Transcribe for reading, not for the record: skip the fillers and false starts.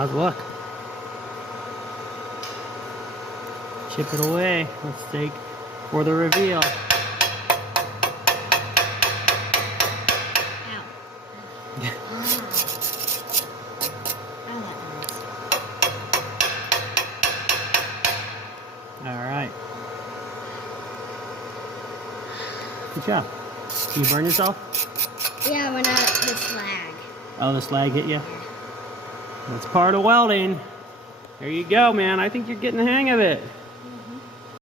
How's it look? Chip it away. Let's take for the reveal. Ow. All right. Good job. Did you burn yourself? Yeah, when the slag. Oh, the slag hit you? That's part of welding. There you go, man. I think you're getting the hang of it.